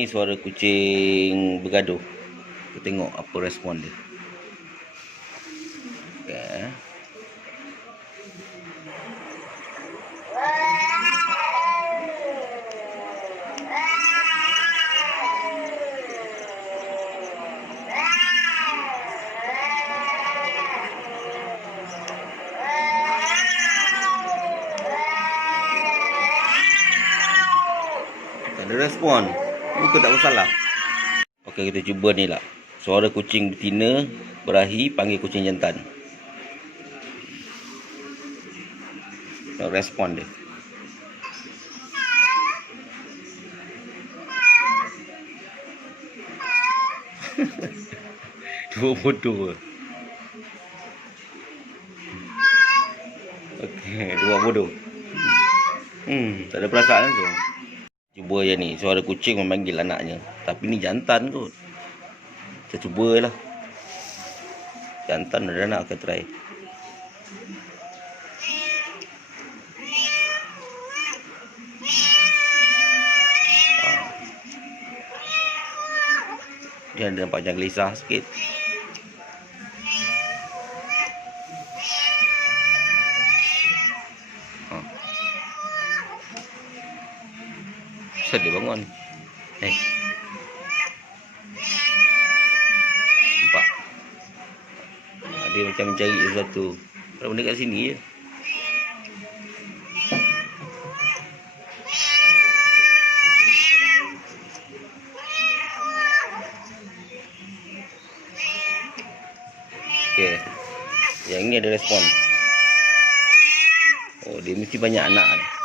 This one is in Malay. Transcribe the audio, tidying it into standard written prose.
ni suara kucing bergaduh. Kita tengok apa respon dia. Okay. Tak ada respon. Muka tak bersalah. Okey, kita cuba ni lah. Suara kucing betina berahi panggil kucing jantan. Tak respon dia. Dua bodoh. Okey, dua bodoh. Tak ada perasaan tu. Cuba je ni, suara kucing memanggil anaknya. Tapi ni jantan kot. Kita cubalah. Jantan ada anak, akan try. Dia ada nampak macam gelisah sikit. Dia bangun. Nampak? Dia macam mencari sesuatu. Kalau benda kat sini je. Okey. Yang ni ada respon. Oh, dia mesti banyak anak.